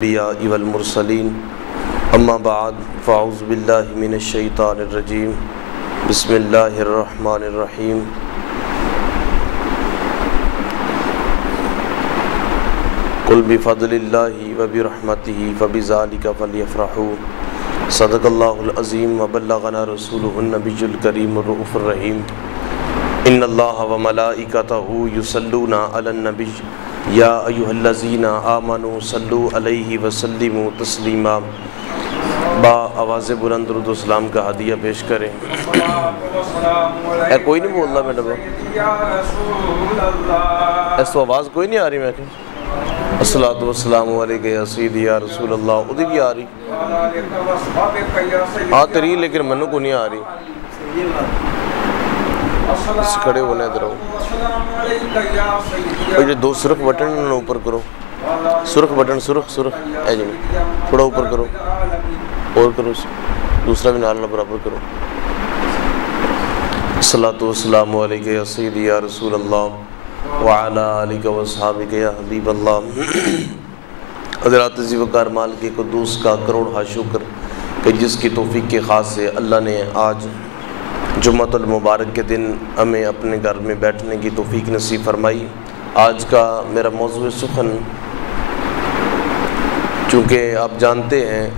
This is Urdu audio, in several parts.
الانبیاء والمرسلین اما بعد فاعوذ باللہ من الشیطان الرجیم بسم اللہ الرحمن الرحیم قل بفضل اللہ وبرحمتہ فبذلک فلیفرحوا صدق اللہ العظیم وبلغنا رسولہ النبی الکریم الرؤوف الرحیم ان اللہ وملائکتہ یصلون علی النبی یا ایھا الذین آمنوا صلوا علیہ وسلموا تسلیما۔ با آواز بلند درود و سلام کا ہدیہ پیش کریں۔ کوئی نہیں بول رہا میڈم، ایسا آواز کوئی نہیں آ رہی؟ میں کہ الصلاۃ والسلام علیک یا سیدی یا رسول اللہ، ادھر بھی آ رہی آ تری لیکن منو کو نہیں آ رہی، اس کھڑے ہونے ادھر ہو۔ یہ دو سرخ بٹن اوپر کرو، سرخ بٹن، سرخ اے جی تھوڑا اوپر کرو اور کرو، دوسرا بھی نال برابر کرو۔ الصلاۃ والسلام علیک یا سیدی یا رسول اللہ وعلی آلک واصحابک یا حبیب اللہ۔ حضرات عزیز وقار مالک قدوس کا کروڑ ہا شکر کہ جس کی توفیق کے خاص سے اللہ نے آج جمعۃ المبارک کے دن ہمیں اپنے گھر میں بیٹھنے کی توفیق نصیب فرمائی۔ آج کا میرا موضوع سخن، چونکہ آپ جانتے ہیں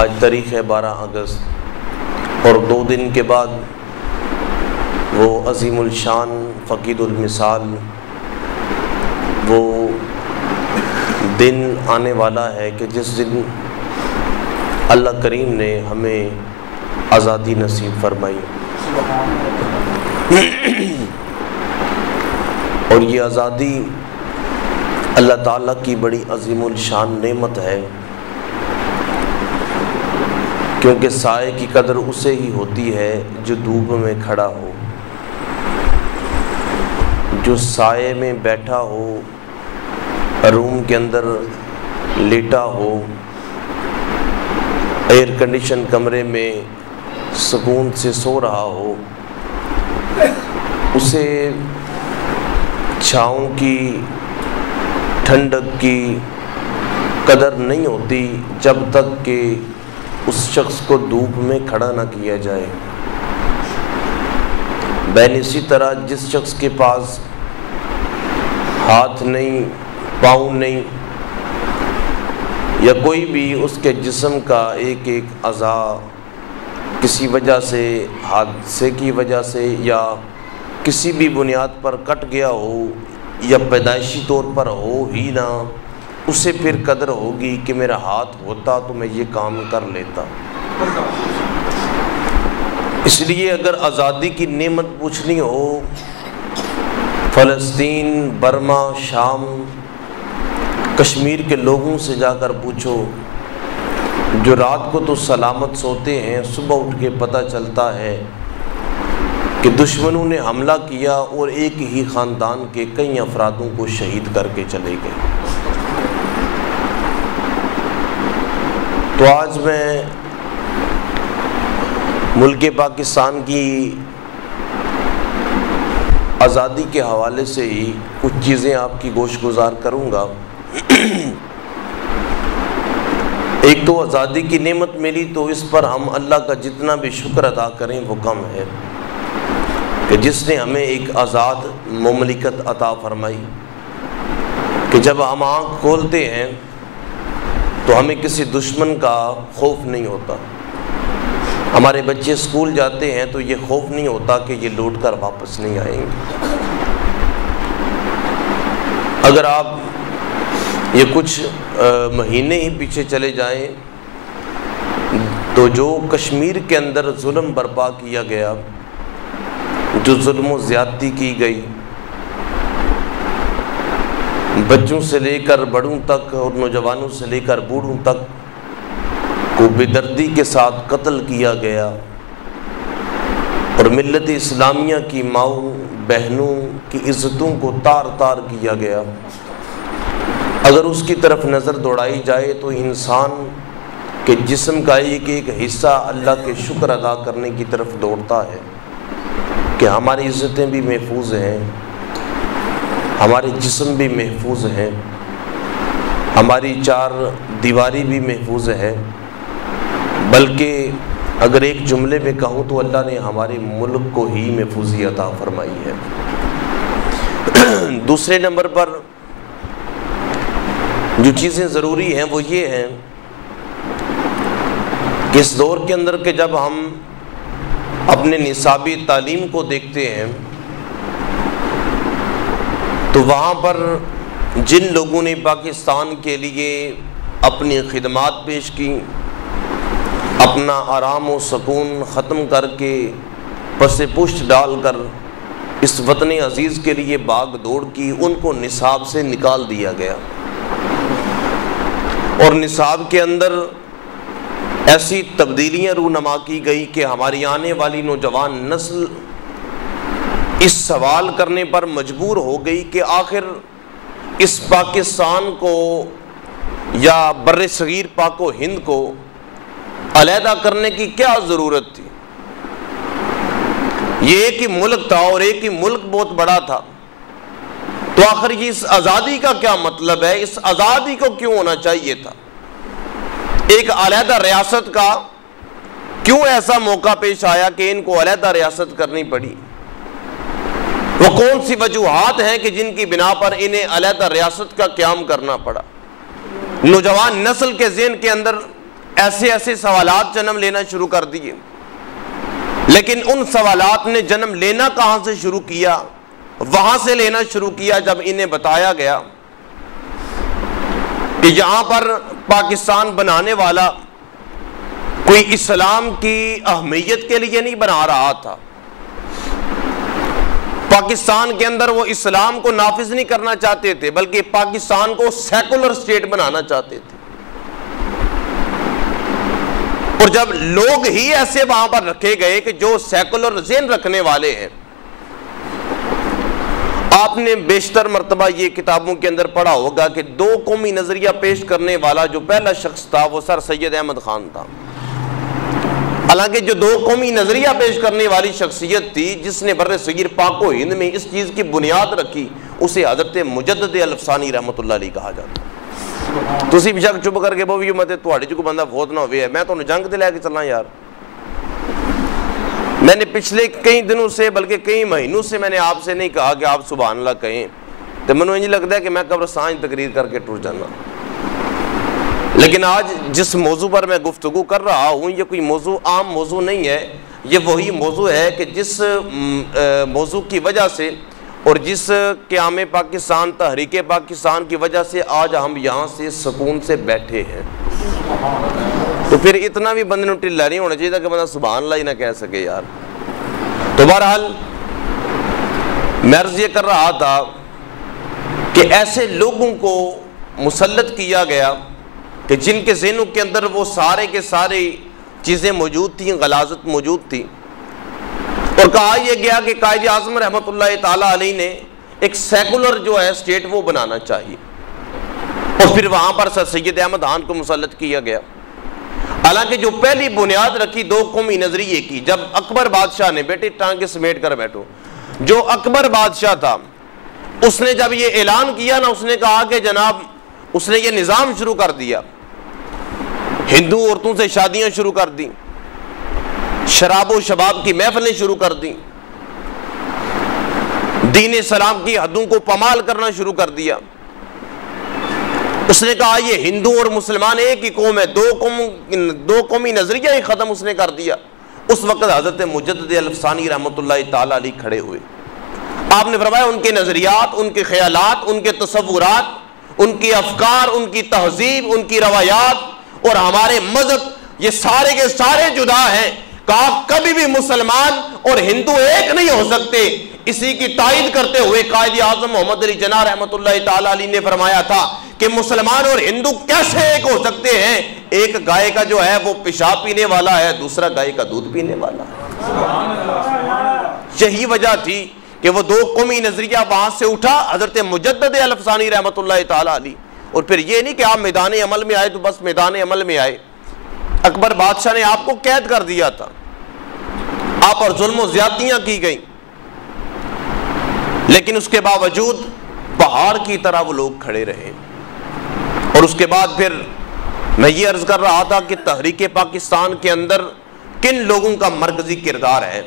آج تاریخ ہے 12 اگست اور 2 دن کے بعد وہ عظیم الشان فقید المثال وہ دن آنے والا ہے کہ جس دن اللہ کریم نے ہمیں آزادی نصیب فرمائی، اور یہ آزادی اللہ تعالیٰ کی بڑی عظیم الشان نعمت ہے، کیونکہ سائے کی قدر اسے ہی ہوتی ہے جو دھوپ میں کھڑا ہو، جو سائے میں بیٹھا ہو، روم کے اندر لیٹا ہو، ایئر کنڈیشن کمرے میں سکون سے سو رہا ہو، اسے چھاؤں کی ٹھنڈک کی قدر نہیں ہوتی جب تک کہ اس شخص کو دھوپ میں کھڑا نہ کیا جائے۔ بین اسی طرح جس شخص کے پاس ہاتھ نہیں، پاؤں نہیں، یا کوئی بھی اس کے جسم کا ایک اعضاء کسی وجہ سے، حادثے کی وجہ سے یا کسی بھی بنیاد پر کٹ گیا ہو یا پیدائشی طور پر ہو ہی نہ، اسے پھر قدر ہوگی کہ میرا ہاتھ ہوتا تو میں یہ کام کر لیتا۔ اس لیے اگر آزادی کی نعمت پوچھنی ہو، فلسطین، برما، شام، کشمیر کے لوگوں سے جا کر پوچھو، جو رات کو تو سلامت سوتے ہیں، صبح اٹھ کے پتہ چلتا ہے کہ دشمنوں نے حملہ کیا اور ایک ہی خاندان کے کئی افرادوں کو شہید کر کے چلے گئے۔ تو آج میں ملک پاکستان کی آزادی کے حوالے سے ہی کچھ چیزیں آپ کی گوش گزار کروں گا۔ ایک تو آزادی کی نعمت ملی تو اس پر ہم اللہ کا جتنا بھی شکر ادا کریں وہ کم ہے، کہ جس نے ہمیں ایک آزاد مملکت عطا فرمائی، کہ جب ہم آنکھ کھولتے ہیں تو ہمیں کسی دشمن کا خوف نہیں ہوتا۔ ہمارے بچے اسکول جاتے ہیں تو یہ خوف نہیں ہوتا کہ یہ لوٹ کر واپس نہیں آئیں گے۔ اگر آپ یہ کچھ مہینے ہی پیچھے چلے جائیں تو جو کشمیر کے اندر ظلم برپا کیا گیا، جو ظلم و زیادتی کی گئی، بچوں سے لے کر بڑوں تک اور نوجوانوں سے لے کر بوڑھوں تک کو بے دردی کے ساتھ قتل کیا گیا، اور ملت اسلامیہ کی ماؤں بہنوں کی عزتوں کو تار تار کیا گیا، اگر اس کی طرف نظر دوڑائی جائے تو انسان کے جسم کا ایک حصہ اللہ کے شکر ادا کرنے کی طرف دوڑتا ہے کہ ہماری عزتیں بھی محفوظ ہیں، ہمارے جسم بھی محفوظ ہیں، ہماری چار دیواری بھی محفوظ ہے، بلکہ اگر ایک جملے میں کہوں تو اللہ نے ہمارے ملک کو ہی محفوظی عطا فرمائی ہے۔ دوسرے نمبر پر جو چیزیں ضروری ہیں وہ یہ ہیں کہ اس دور کے اندر کہ جب ہم اپنے نصابی تعلیم کو دیکھتے ہیں تو وہاں پر جن لوگوں نے پاکستان کے لیے اپنی خدمات پیش کی، اپنا آرام و سکون ختم کر کے پس پشت ڈال کر اس وطن عزیز کے لیے باغ دوڑ کی، ان کو نصاب سے نکال دیا گیا، اور نصاب کے اندر ایسی تبدیلیاں رونما کی گئی کہ ہماری آنے والی نوجوان نسل اس سوال کرنے پر مجبور ہو گئی کہ آخر اس پاکستان کو یا بر صغیر پاک و ہند کو علیحدہ کرنے کی کیا ضرورت تھی؟ یہ ایک ہی ملک تھا اور ایک ہی ملک بہت بڑا تھا، تو آخر یہ اس آزادی کا کیا مطلب ہے؟ اس آزادی کو کیوں ہونا چاہیے تھا؟ ایک علیحدہ ریاست کا کیوں ایسا موقع پیش آیا کہ ان کو علیحدہ ریاست کرنی پڑی؟ وہ کون سی وجوہات ہیں کہ جن کی بنا پر انہیں علیحدہ ریاست کا قیام کرنا پڑا؟ نوجوان نسل کے ذہن کے اندر ایسے ایسے سوالات جنم لینا شروع کر دیے، لیکن ان سوالات نے جنم لینا کہاں سے شروع کیا؟ وہاں سے لینا شروع کیا جب انہیں بتایا گیا کہ یہاں پر پاکستان بنانے والا کوئی اسلام کی اہمیت کے لیے نہیں بنا رہا تھا، پاکستان کے اندر وہ اسلام کو نافذ نہیں کرنا چاہتے تھے، بلکہ پاکستان کو سیکولر اسٹیٹ بنانا چاہتے تھے۔ اور جب لوگ ہی ایسے وہاں پر رکھے گئے کہ جو سیکولر ذہن رکھنے والے ہیں، آپ نے بیشتر مرتبہ یہ کتابوں کے اندر پڑھا ہوگا کہ دو قومی نظریہ پیش کرنے والا جو پہلا شخص تھا وہ سر سید احمد خان تھا۔ حالانکہ جو دو قومی نظریہ پیش کرنے والی شخصیت تھی جس نے بر صغیر پاک و ہند میں اس چیز کی بنیاد رکھی، اسے حضرت مجدد الافسانی رحمۃ اللہ علیہ کہا جاتا ہے۔ تسی بھی شک چپ کر کے بوی مت تواڈے جو کوئی بندہ فوت نہ ہوئے ہے، میں تو جنگ تے لے کے چلنا یار۔ میں نے پچھلے کئی دنوں سے بلکہ کئی مہینوں سے میں نے آپ سے نہیں کہا کہ آپ سبحان اللہ کہیں، تو منو یہ لگتا ہے کہ میں قبرستان تقریر کر کے ٹر جانا۔ لیکن آج جس موضوع پر میں گفتگو کر رہا ہوں یہ کوئی موضوع عام موضوع نہیں ہے، یہ وہی موضوع ہے کہ جس موضوع کی وجہ سے اور جس قیام پاکستان تحریک پاکستان کی وجہ سے آج ہم یہاں سے سکون سے بیٹھے ہیں۔ تو پھر اتنا بھی بندے ٹلا نہیں ہونا چاہیے کہ بندہ سبحان اللہ ہی نہ کہہ سکے یار۔ تو بہرحال میں عرض یہ کر رہا تھا کہ ایسے لوگوں کو مسلط کیا گیا کہ جن کے ذہنوں کے اندر وہ سارے کے سارے چیزیں موجود تھیں، غلاظت موجود تھی، اور کہا یہ گیا کہ قائد اعظم رحمۃ اللہ تعالیٰ علیہ نے ایک سیکولر جو ہے اسٹیٹ وہ بنانا چاہیے، اور پھر وہاں پر سر سید احمد خان کو مسلط کیا گیا۔ حالانکہ جو پہلی بنیاد رکھی دو قومی نظریے کی، جب اکبر بادشاہ نے، بیٹے ٹانگیں سمیٹ کر بیٹھو، جو اکبر بادشاہ تھا اس نے جب یہ اعلان کیا نا، اس نے کہا کہ جناب اس نے یہ نظام شروع کر دیا، ہندو عورتوں سے شادیاں شروع کر دیں، شراب و شباب کی محفلیں شروع کر دیں، دین اسلام کی حدوں کو پامال کرنا شروع کر دیا۔ اس نے کہا یہ ہندو اور مسلمان ایک ہی قوم ہے، دو قومی نظریہ ہی ختم اس نے کر دیا۔ اس وقت حضرت مجدد الافسانی رحمۃ اللہ تعالیٰ علیہ کھڑے ہوئے، آپ نے فرمایا ان کے نظریات، ان کے خیالات، ان کے تصورات، ان کی افکار، ان کی تہذیب، ان کی روایات اور ہمارے مذہب یہ سارے کے سارے جدا ہیں، کہا کبھی بھی مسلمان اور ہندو ایک نہیں ہو سکتے۔ اسی کی تائید کرتے ہوئے قائد اعظم محمد علی جناح رحمۃ اللہ تعالیٰ علیہ نے فرمایا تھا کہ مسلمان اور ہندو کیسے ایک ہو سکتے ہیں؟ ایک گائے کا جو ہے وہ پیشاب پینے والا ہے، دوسرا گائے کا دودھ پینے والا ہے۔ یہی وجہ تھی کہ وہ دو قومی نظریہ وہاں سے اٹھا، حضرت مجدد الافسانی رحمۃ اللہ تعالیٰ علیہ، اور پھر یہ نہیں کہ آپ میدان عمل میں آئے تو بس میدان عمل میں آئے۔ اکبر بادشاہ نے آپ کو قید کر دیا تھا، آپ پر ظلم و زیادتیاں کی گئیں، لیکن اس کے باوجود پہاڑ کی طرح وہ لوگ کھڑے رہے اور اس کے بعد پھر میں یہ عرض کر رہا تھا کہ تحریک پاکستان کے اندر کن لوگوں کا مرکزی کردار ہے.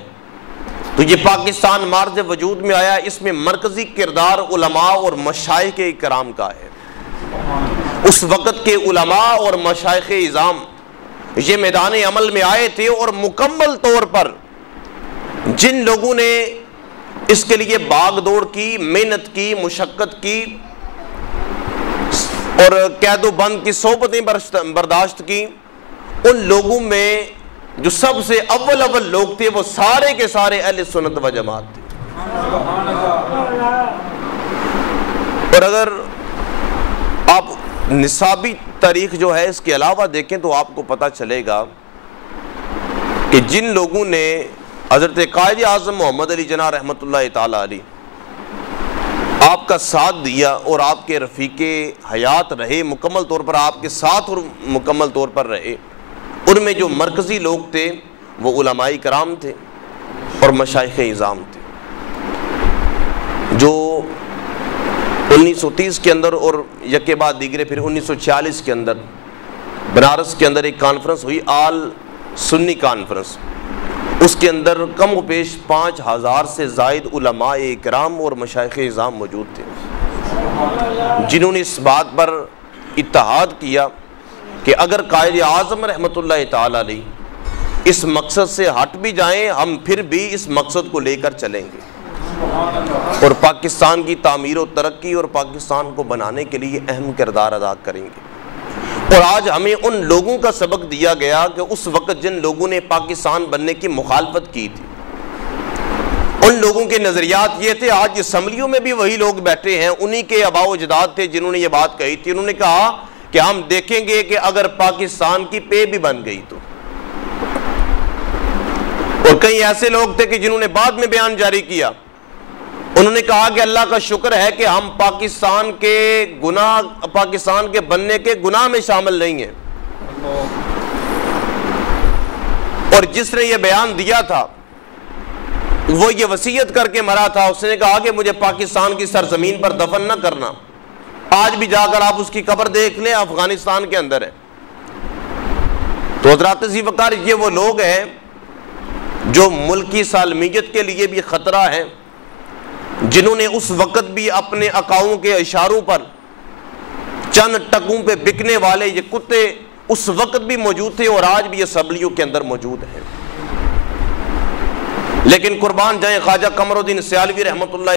تو یہ پاکستان مارز وجود میں آیا، اس میں مرکزی کردار علماء اور مشائخ کرام کا ہے. اس وقت کے علماء اور مشائخ اعظام یہ میدان عمل میں آئے تھے، اور مکمل طور پر جن لوگوں نے اس کے لیے باغ دوڑ کی، محنت کی، مشقت کی اور قید و بند کی صحبتیں برداشت کی، ان لوگوں میں جو سب سے اول لوگ تھے وہ سارے کے سارے اہل سنت و جماعت تھے. اور اگر آپ نصابی تاریخ جو ہے اس کے علاوہ دیکھیں تو آپ کو پتہ چلے گا کہ جن لوگوں نے حضرت قائد اعظم محمد علی جناح رحمۃ اللہ تعالی علیہ آپ کا ساتھ دیا اور آپ کے رفیق حیات رہے، مکمل طور پر آپ کے ساتھ اور مکمل طور پر رہے، ان میں جو مرکزی لوگ تھے وہ علماء کرام تھے اور مشائخ اعظام تھے، جو 1930 کے اندر اور یکے بعد دیگرے پھر 1946 کے اندر بنارس کے اندر ایک کانفرنس ہوئی، آل سنی کانفرنس. اس کے اندر کم و بیش 5000 سے زائد علماء کرام اور مشائخ اعظام موجود تھے، جنہوں نے اس بات پر اتحاد کیا کہ اگر قائد اعظم رحمۃ اللہ تعالی علیہ اس مقصد سے ہٹ بھی جائیں، ہم پھر بھی اس مقصد کو لے کر چلیں گے اور پاکستان کی تعمیر و ترقی اور پاکستان کو بنانے کے لیے اہم کردار ادا کریں گے. اور آج ہمیں ان لوگوں کا سبق دیا گیا کہ اس وقت جن لوگوں نے پاکستان بننے کی مخالفت کی تھی، ان لوگوں کے نظریات یہ تھے. آج اسمبلیوں میں بھی وہی لوگ بیٹھے ہیں، انہی کے آباء و اجداد تھے جنہوں نے یہ بات کہی تھی. انہوں نے کہا کہ ہم دیکھیں گے کہ اگر پاکستان کی پے بھی بن گئی تو. اور کئی ایسے لوگ تھے کہ جنہوں نے بعد میں بیان جاری کیا، انہوں نے کہا کہ اللہ کا شکر ہے کہ ہم پاکستان کے بننے کے گناہ میں شامل نہیں ہیں. اور جس نے یہ بیان دیا تھا وہ یہ وصیت کر کے مرا تھا، اس نے کہا کہ مجھے پاکستان کی سرزمین پر دفن نہ کرنا. آج بھی جا کر آپ اس کی قبر دیکھ لیں، افغانستان کے اندر ہے. تو حضرات ذی وقار یہ وہ لوگ ہیں جو ملکی سالمیت کے لیے بھی خطرہ ہیں، جنہوں نے اس وقت بھی اپنے آقاؤں کے اشاروں پر چند ٹکوں پہ بکنے والے یہ کتے اس وقت بھی موجود تھے اور آج بھی یہ اسمبلیوں کے اندر موجود ہیں. لیکن قربان جائیں خواجہ قمر الدین سیالوی رحمۃ اللہ